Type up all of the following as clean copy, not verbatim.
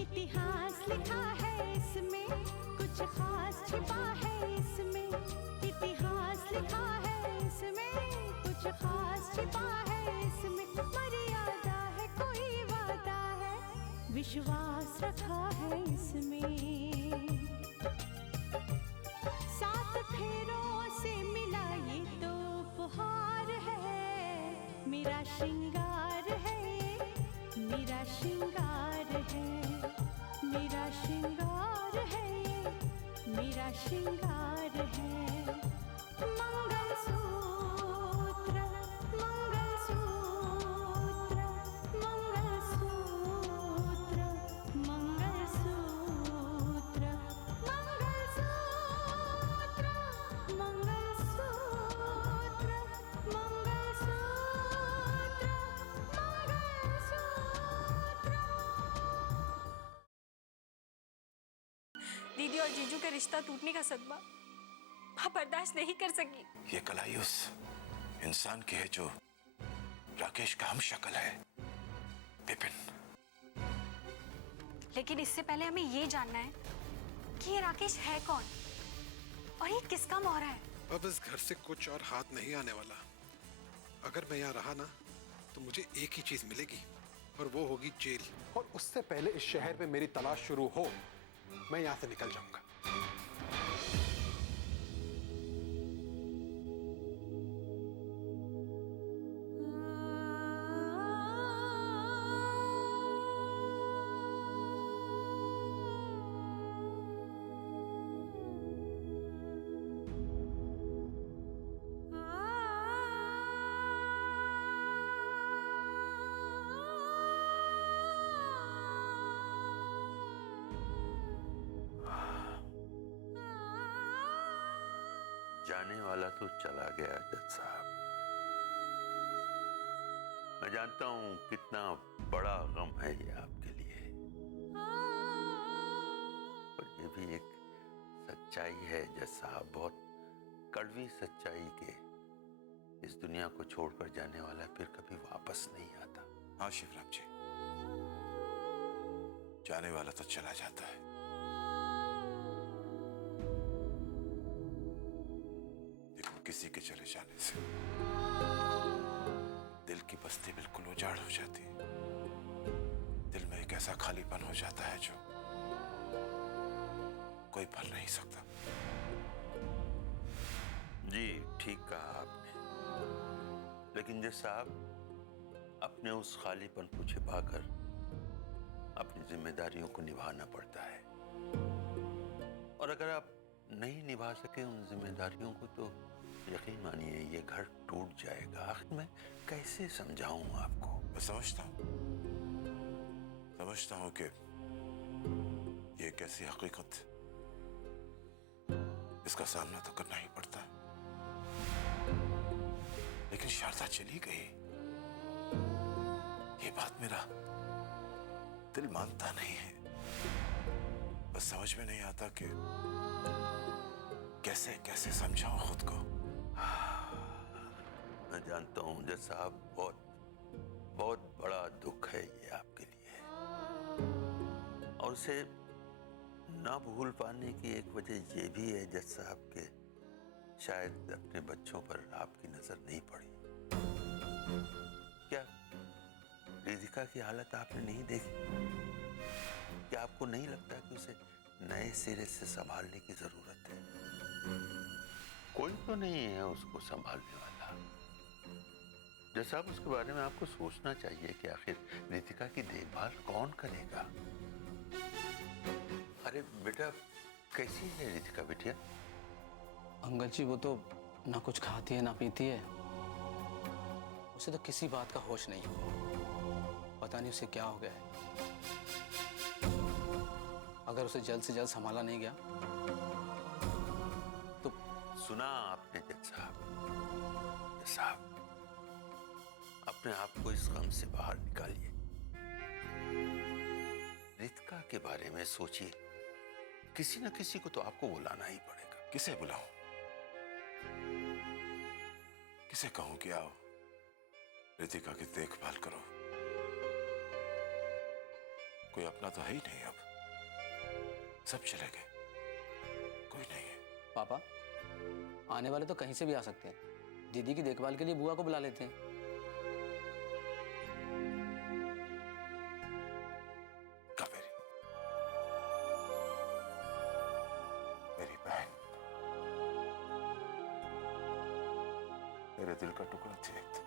इतिहास लिखा है इसमें, कुछ खास छिपा है इसमें। इतिहास लिखा है इसमें, कुछ खास छिपा है इसमें। मर्यादा है, कोई वादा है, विश्वास रखा है इसमें। सात फेरों से मिला ये तो उपहार है, मेरा श्रृंगार है, मेरा श्रृंगार है, मेरा श्रृंगार है, मेरा श्रृंगार है। मंगलसूत्र, मंगलसूत्र, मंगलसूत्र, मंगलसूत्र, मंगलसूत्र, मंगलसूत्र, मंगलसूत्र। दीदी और जीजू के रिश्ता टूटने का सदमा मां बर्दाश्त नहीं कर सकी। ये कलाई उस इंसान की है जो राकेश का हम शक्ल है, विपिन। लेकिन इससे पहले हमें ये जानना है कि ये राकेश है कौन और ये किसका मोहरा है। अब इस घर से कुछ और हाथ नहीं आने वाला। अगर मैं यहाँ रहा ना तो मुझे एक ही चीज मिलेगी और वो होगी जेल। और उससे पहले इस शहर में मेरी तलाश शुरू हो, मैं यहाँ से निकल जाऊंगा। जाने वाला तो चला गया जज साहब। मैं जानता हूं कितना बड़ा गम है ये आपके लिए, पर ये भी एक सच्चाई है जज साहब, बहुत कड़वी सच्चाई के इस दुनिया को छोड़कर जाने वाला फिर कभी वापस नहीं आता। हाँ शिवराम जी, जाने वाला तो चला जाता है, किसी के चले जाने से दिल की बस्ती बिल्कुल उजाड़ हो जाती है। दिल में एक ऐसा खालीपन हो जाता है जो कोई भर नहीं सकता। जी ठीक कहा आपने, लेकिन जज साहब अपने उस खालीपन को छिपाकर अपनी जिम्मेदारियों को निभाना पड़ता है, और अगर आप नहीं निभा सके उन जिम्मेदारियों को तो यकीन मानिए ये घर टूट जाएगा। आखिर मैं कैसे समझाऊं आपको। मैं समझता हूं कि ये कैसी हकीकत, इसका सामना तो करना ही पड़ता है। लेकिन शारदा चली गई, ये बात मेरा दिल मानता नहीं है। बस समझ में नहीं आता कि कैसे कैसे समझाऊं खुद को। मैं जानता हूं जज साहब, बहुत बहुत बड़ा दुख है ये आपके लिए, और उसे ना भूल पाने की एक वजह ये भी है जज साहब के शायद अपने बच्चों पर आपकी नजर नहीं पड़ी। क्या रिधिका की हालत आपने नहीं देखी? क्या आपको नहीं लगता कि उसे नए सिरे से संभालने की जरूरत है? कोई तो नहीं है उसको संभालने वाला। जैसा आप उसके बारे में आपको सोचना चाहिए कि आखिर रितिका की देखभाल कौन करेगा। अरे बेटा, कैसी है रितिका बिटिया? अंकल जी वो तो ना कुछ खाती है ना पीती है, उसे तो किसी बात का होश नहीं। पता नहीं उसे क्या हो गया है। अगर उसे जल्द से जल्द संभाला नहीं गया तो। सुना आपने जज साहब, अपने आप को इस गम से बाहर निकालिए। रितिका के बारे में सोचिए, किसी न किसी को तो आपको बुलाना ही पड़ेगा। किसे बुलाऊं? किसे कहूं कि आओ रितिका की देखभाल करो? कोई अपना तो है ही नहीं अब, सब चले गए, कोई नहीं है। पापा, आने वाले तो कहीं से भी आ सकते हैं। दीदी की देखभाल के लिए बुआ को बुला लेते हैं। कावेरी, मेरी बहन, मेरे दिल का टुकड़ा थी एक दिन।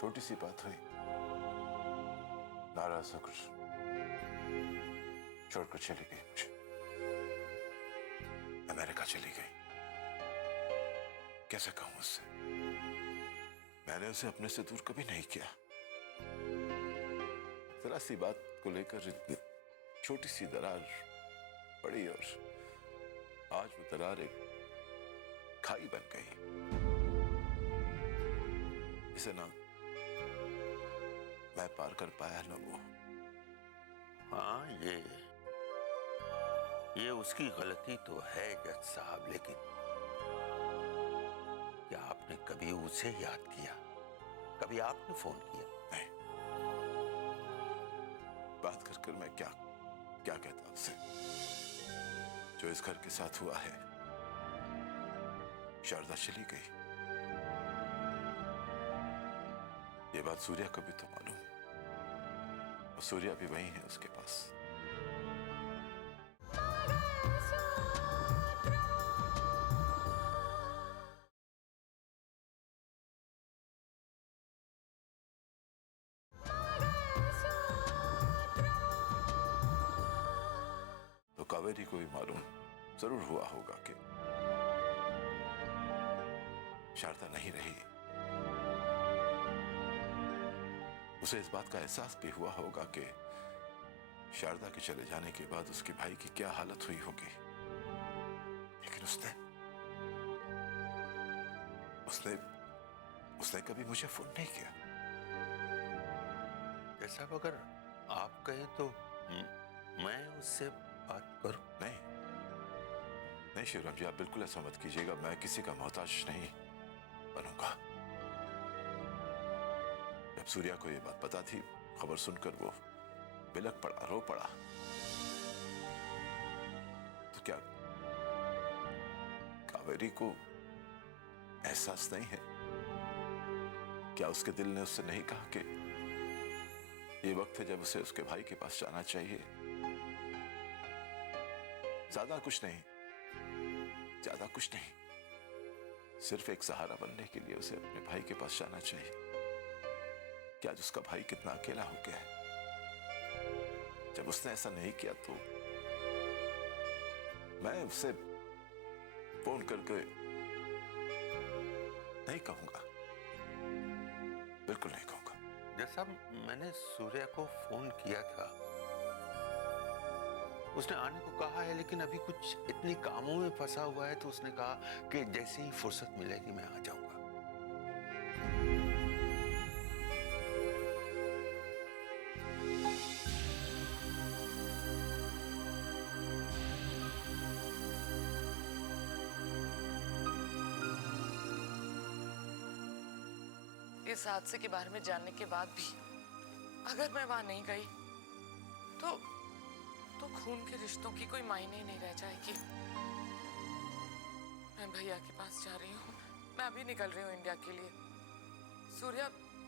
छोटी सी बात हुई, नाराज होकर छोड़कर चली गई मुझे, अमेरिका चली गई। कैसे कहूं उससे, मैंने उसे अपने से दूर कभी नहीं किया। जरा सी बात को लेकर इतनी छोटी सी दरार पड़ी और आज वो दरार एक खाई बन गई, इसे ना मैं पार कर पाया ना वो। हाँ, ये उसकी गलती तो है जज साहब, लेकिन क्या आपने कभी उसे याद किया? कभी आपने फोन किया? नहीं, बात कर कर मैं क्या क्या कहता उससे। जो इस घर के साथ हुआ है, शारदा चली गई, ये बात सूर्या को भी तो मालूम, और सूर्या भी वही है उसके पास। तो कावेरी को भी मालूम जरूर हुआ होगा कि शारदा नहीं रही। उसे इस बात का एहसास भी हुआ होगा कि शारदा के चले जाने के बाद उसके भाई की क्या हालत हुई होगी। लेकिन उसने कभी मुझे फोन नहीं किया। जैसा अगर आप कहें तो मैं उससे बात करूं? नहीं शिवराम जी, आप बिल्कुल ऐसा मत कीजिएगा। मैं किसी का मोहताज नहीं बनूंगा। जब सूर्या को ये बात पता थी, खबर सुनकर वो बिलक पड़ा, रो पड़ा। तो क्या कावेरी को एहसास नहीं है? क्या उसके दिल ने उससे नहीं कहा कि ये वक्त है जब उसे उसके भाई के पास जाना चाहिए? ज्यादा कुछ नहीं, सिर्फ एक सहारा बनने के लिए उसे अपने भाई के पास जाना चाहिए। क्या आज उसका भाई कितना अकेला हो गया है? जब उसने ऐसा नहीं किया तो मैं उसे फोन करके नहीं कहूंगा, बिल्कुल नहीं कहूंगा। जैसा मैंने सूर्या को फोन किया था, उसने आने को कहा है, लेकिन अभी कुछ इतनी कामों में फंसा हुआ है, तो उसने कहा कि जैसे ही फुर्सत मिलेगी मैं आ जाऊंगा। इस हादसे के बारे में जानने के बाद भी अगर मैं वहां नहीं गई तो खून के रिश्तों की कोई मायने ही नहीं रह जाएगी। मैं भैया के पास जा रही हूँ, मैं अभी निकल रही हूँ इंडिया के लिए। सूर्या,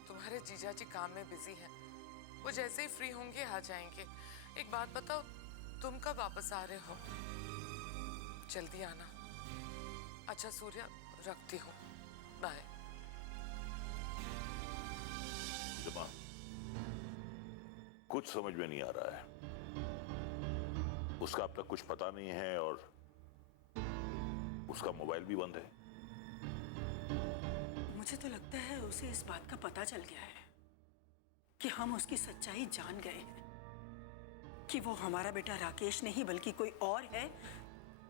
तुम्हारे जीजा जी काम में बिजी हैं, वो जैसे ही फ्री होंगे आ जाएंगे। एक बात बताओ, तुम कब वापस आ रहे हो? जल्दी आना। अच्छा सूर्या, रखती हूँ, बाय। कुछ समझ में नहीं आ रहा है। उसका अब तक कुछ पता नहीं है और उसका मोबाइल भी बंद है। मुझे तो लगता है उसे इस बात का पता चल गया है कि हम उसकी सच्चाई जान गए हैं, कि वो हमारा बेटा राकेश नहीं बल्कि कोई और है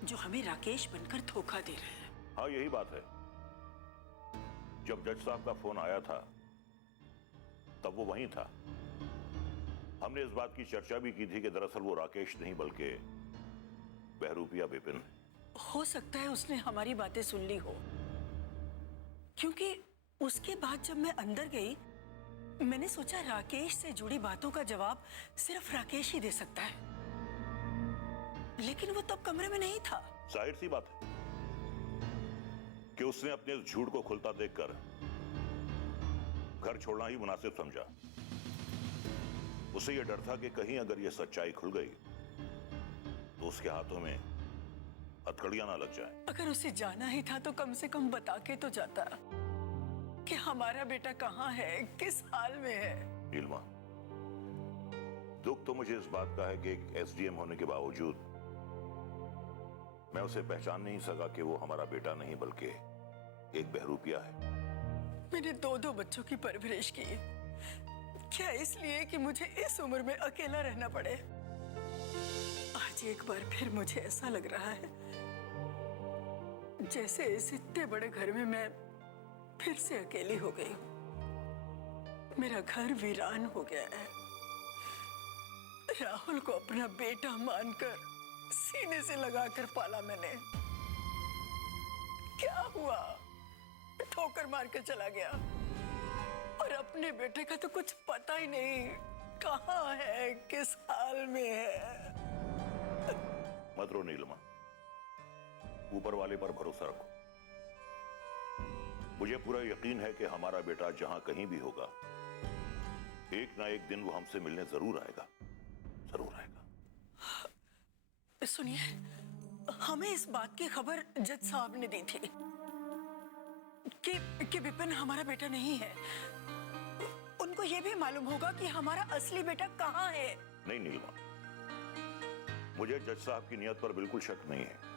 जो हमें राकेश बनकर धोखा दे रहा है। हाँ, यही बात है। जब जज साहब का फोन आया था तब वो वहीं था। हमने इस बात की चर्चा भी की थी कि दरअसल वो राकेश नहीं बल्कि बहरूपिया विपिन है। हो सकता है उसने हमारी बातें सुन ली हो, क्योंकि उसके बाद जब मैं अंदर गई मैंने सोचा राकेश से जुड़ी बातों का जवाब सिर्फ राकेश ही दे सकता है, लेकिन वो तब कमरे में नहीं था। जाहिर सी बात है कि उसने अपने इस झूठ को खुलता देखकर घर छोड़ना ही मुनासिब समझा। उसे यह डर था कि कहीं अगर यह सच्चाई खुल गई तो उसके हाथों में हथकड़ियां ना लग जाए। अगर उसे जाना ही था तो कम से कम बता के तो जाता कि हमारा बेटा कहाँ है, किस हाल में है। नीलिमा, दुख तो मुझे इस बात का है कि एक एसडीएम होने के बावजूद मैं उसे पहचान नहीं सका कि वो हमारा बेटा नहीं बल्कि एक बहरूपिया है। मैंने 2 बच्चों की परवरिश की, क्या इसलिए कि मुझे इस उम्र में अकेला रहना पड़े? आज एक बार फिर मुझे ऐसा लग रहा है जैसे इस इतने बड़े घर में मैं फिर से अकेली हो गई हूँ। मेरा घर वीरान हो गया है। राहुल को अपना बेटा मानकर सीने से लगाकर पाला मैंने। क्या हुआ? ठोकर मार के चला गया और अपने बेटे का तो कुछ पता ही नहीं, कहाँ है, किस हाल में है। मत रो नीलिमा, ऊपर वाले पर भरोसा रखो। मुझे पूरा यकीन है कि हमारा बेटा जहां कहीं भी होगा, एक ना एक दिन वो हमसे मिलने जरूर आएगा, जरूर आएगा। सुनिए, हमें इस बात की खबर जज साहब ने दी थी कि विपिन हमारा बेटा नहीं है। उनको ये भी मालूम होगा कि हमारा असली बेटा कहाँ है। नहीं नीलिमा, मुझे जज साहब की नियत पर बिल्कुल शक नहीं है।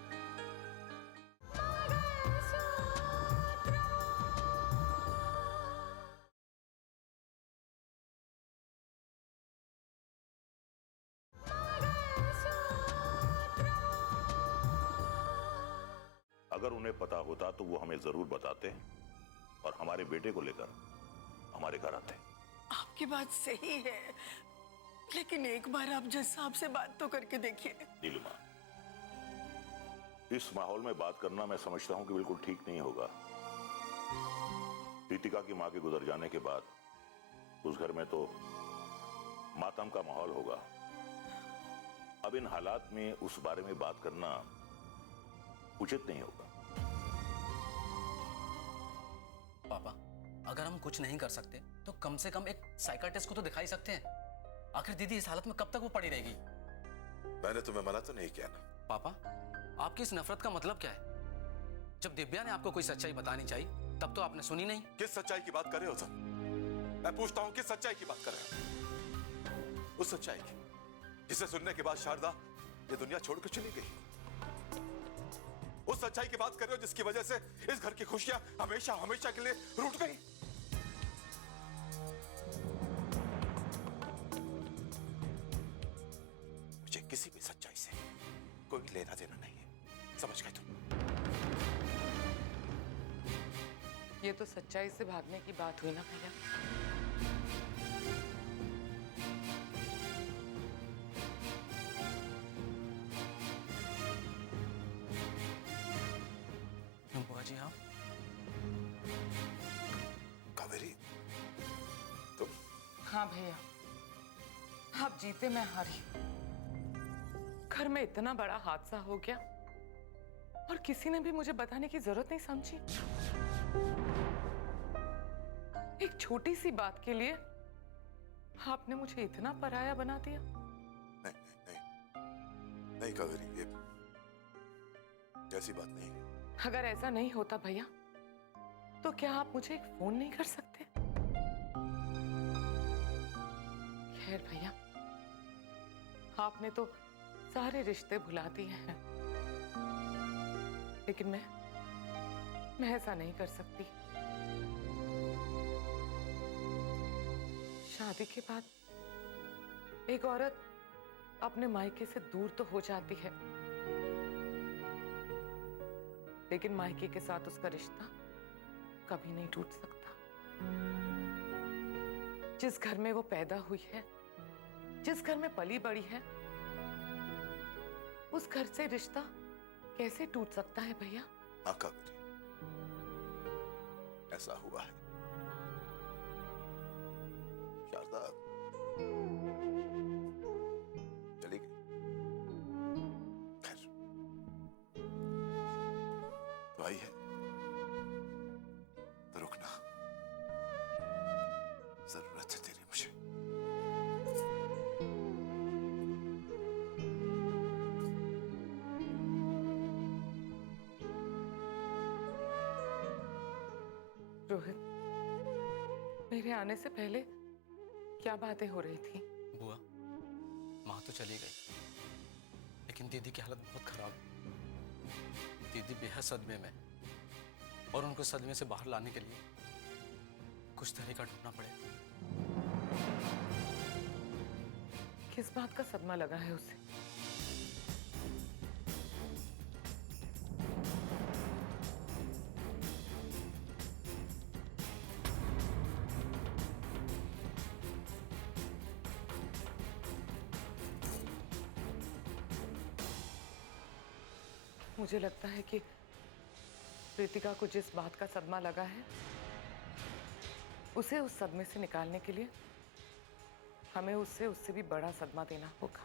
अगर उन्हें पता होता तो वो हमें जरूर बताते और हमारे बेटे को लेकर हमारे घर आते। आपकी बात सही है, लेकिन एक बार आप जज साहब से बात तो करके देखिए। नीलिमा, इस माहौल में बात करना मैं समझता हूं कि बिल्कुल ठीक नहीं होगा। प्रीतिका की मां के गुजर जाने के बाद उस घर में तो मातम का माहौल होगा। अब इन हालात में उस बारे में बात करना उचित नहीं होगा। पापा, अगर हम कुछ नहीं कर सकते तो कम से कम एक साइकाट्रिस्ट को तो दिखा ही सकते हैं। आखिर दीदी इस हालत में कब तक वो पड़ी रहेगी? मैंने तुम्हें मना तो नहीं किया ना। पापा, आपकी इस नफरत का मतलब क्या है? जब दिव्या ने आपको कोई सच्चाई बतानी चाहिए तब तो आपने सुनी नहीं। किस सच्चाई की बात कर रहे हो तुम? मैं पूछता हूं किस सच्चाई की बात कर रहे हो? उस सच्चाई की जिसे सुनने के बाद शारदा ये दुनिया छोड़कर चली गई। उस सच्चाई की बात कर रहे हो जिसकी वजह से इस घर की खुशियां हमेशा हमेशा के लिए रूठ गई। मुझे किसी भी सच्चाई से कोई लेना देना नहीं है, समझ गए तुम? ये तो सच्चाई से भागने की बात हुई ना भैया। बुआ जी आप? कावेरी, तुम? हाँ भैया, आप जीते मैं हारी। घर में इतना बड़ा हादसा हो गया और किसी ने भी मुझे बताने की जरूरत नहीं समझी। एक छोटी सी बात के लिए आपने मुझे इतना पराया बना दिया। नहीं नहीं नहीं कावेरी, ये ऐसी बात नहीं है। अगर ऐसा नहीं होता भैया तो क्या आप मुझे एक फोन नहीं कर सकते? खैर भैया, आपने तो सारे रिश्ते भुला दिए हैं, लेकिन मैं ऐसा नहीं कर सकती। शादी के बाद एक औरत अपने मायके से दूर तो हो जाती है, लेकिन मायके के साथ उसका रिश्ता कभी नहीं टूट सकता। जिस घर में वो पैदा हुई है, जिस घर में पली बड़ी है, उस घर से रिश्ता कैसे टूट सकता है भैया? हाँ कावेरी, ऐसा हुआ है। रोहित, मेरे आने से पहले क्या बातें हो रही थी? बुआ, माँ तो चली गई, लेकिन दीदी की हालत बहुत खराब है। दीदी बेहद सदमे में, और उनको सदमे से बाहर लाने के लिए कुछ तरीका ढूंढना पड़ेगा। किस बात का सदमा लगा है उसे? मुझे लगता है कि रितिका को जिस बात का सदमा लगा है, उसे उस सदमे से निकालने के लिए हमें उससे भी बड़ा सदमा देना होगा।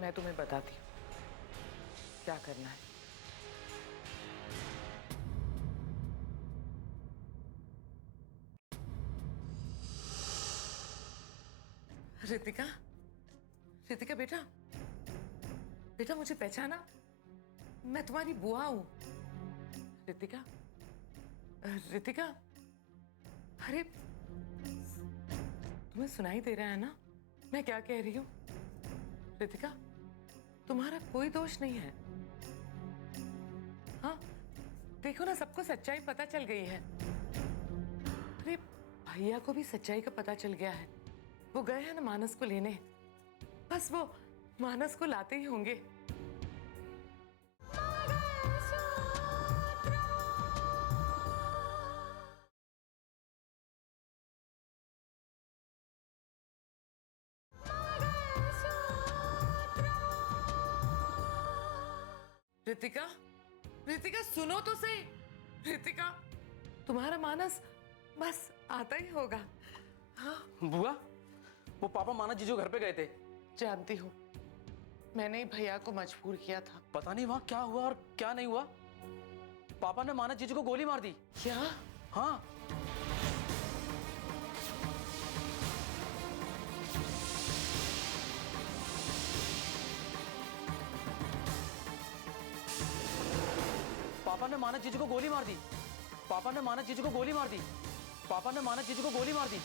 मैं तुम्हें बताती हूँ क्या करना है। रितिका, रितिका बेटा, बेटा मुझे पहचाना? मैं तुम्हारी बुआ हूं। रितिका, रितिका, अरे तुम्हें सुनाई दे रहा है ना मैं क्या कह रही हूँ? रितिका, तुम्हारा कोई दोष नहीं है। हाँ, देखो ना, सबको सच्चाई पता चल गई है। अरे भैया को भी सच्चाई का पता चल गया है। वो गए हैं ना मानस को लेने, बस वो मानस को लाते ही होंगे। रितिका, रितिका सुनो तो सही। रितिका, तुम्हारा मानस बस आता ही होगा। हाँ बुआ, वो पापा मानस जीजू घर पे गए थे। जानती हूँ, मैंने ही भैया को मजबूर किया था। पता नहीं वहाँ क्या हुआ और क्या नहीं हुआ। पापा ने मानस जीजू को गोली मार दी। क्या? हाँ, पापा ने मानस जीजू को गोली मार दी। पापा ने मानस जीजू को गोली मार दी। पापा ने मानस जीजू को गोली मार दी।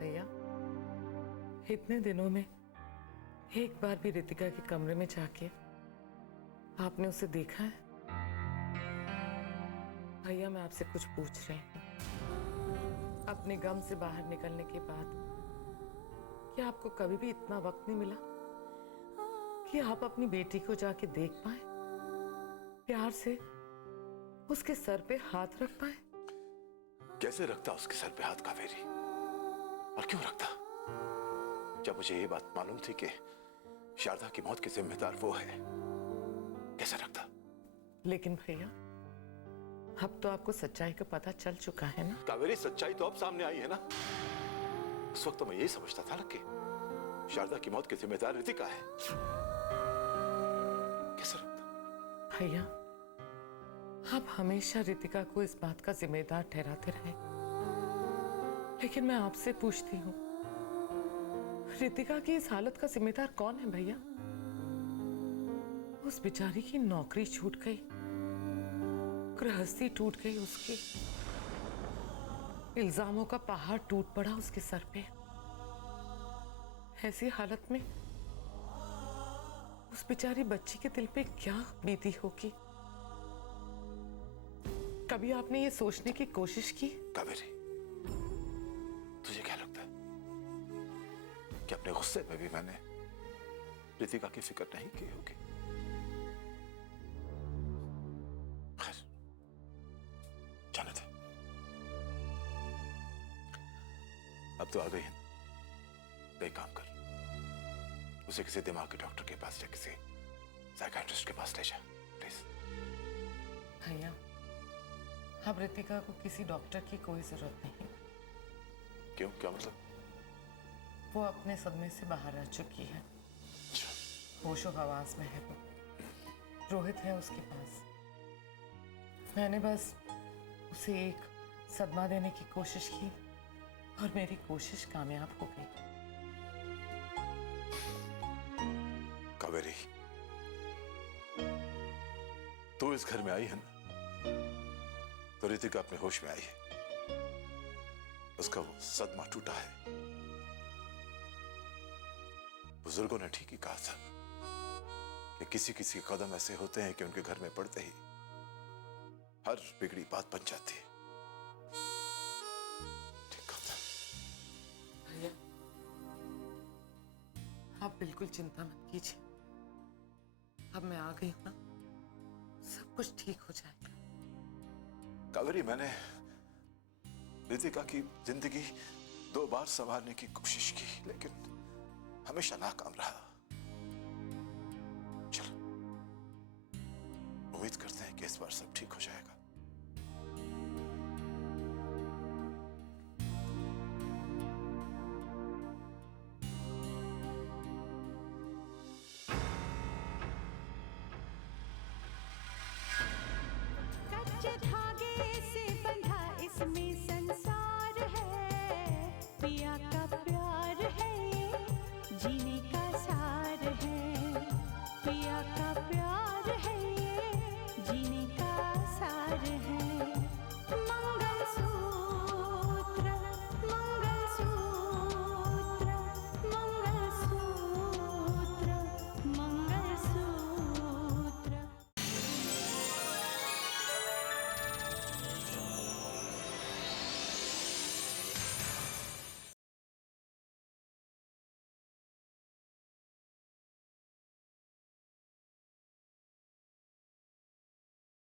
भैया, इतने दिनों में एक बार भी रितिका के कमरे में जाके आपने उसे देखा है? भैया, मैं आपसे कुछ पूछ रही हूँ। अपने गम से बाहर निकलने के बाद क्या आपको कभी भी इतना वक्त नहीं मिला कि आप अपनी बेटी को जाके देख पाए, प्यार से उसके सर पे हाथ रख पाए? कैसे रखता उसके सर पे हाथ कावेरी, और क्यों रखता जब मुझे ये बात मालूम थी कि शारदा की मौत के जिम्मेदार वो है? कैसे रखता? लेकिन भैया, अब तो आपको सच्चाई का पता चल चुका है ना? कावेरी, सच्चाई तो अब सामने आई है ना। उस वक्त तो मैं यही समझता था कि शारदा की मौत की जिम्मेदार रितिका है। कैसे रखता? भैया, आप हमेशा रितिका को इस बात का जिम्मेदार ठहराते रहे, लेकिन मैं आपसे पूछती हूँ, रितिका की इस हालत का जिम्मेदार कौन है भैया? उस बेचारी की नौकरी छूट गई, गृहस्थी टूट गई उसकी, इल्जामों का पहाड़ टूट पड़ा उसके सर पे। ऐसी हालत में उस बेचारी बच्ची के दिल पे क्या बीती होगी? कभी आपने ये सोचने की कोशिश की? कावेरी, तुझे क्या लगता है कि अपने गुस्से में भी मैंने रितिका की फिक्र नहीं की होगी? खैर, जाने दे। अब तो आ गई है, तो एक काम कर, उसे किसी दिमाग के डॉक्टर के पास या किसी साइकियाट्रिस्ट के पास ले जा प्लीज। भैया, अब रितिका को किसी डॉक्टर की कोई जरूरत नहीं। क्यों, क्या मतलब? वो अपने सदमे से बाहर आ चुकी है, होशो हवास में है वो। रोहित है उसके पास। मैंने बस उसे एक सदमा देने की कोशिश की और मेरी कोशिश कामयाब हो गई। कावेरी, तू इस घर में आई है ना, तो रितिका अपने होश में आई है। उसका वो सदमा टूटा है। बुजुर्गों ने ठीक ही कहा था कि किसी किसी कदम ऐसे होते हैं कि उनके घर में पड़ते ही हर बिगड़ी बात बन जाती है। ठीक कहा था। भैया, आप बिल्कुल चिंता मत कीजिए। अब मैं आ गई हूं ना, सब कुछ ठीक हो जाएगा। कावेरी, मैंने रितिका की जिंदगी 2 बार संवारने की कोशिश की, लेकिन हमेशा नाकाम रहा। चलो, उम्मीद करते हैं कि इस बार सब ठीक हो जाएगा।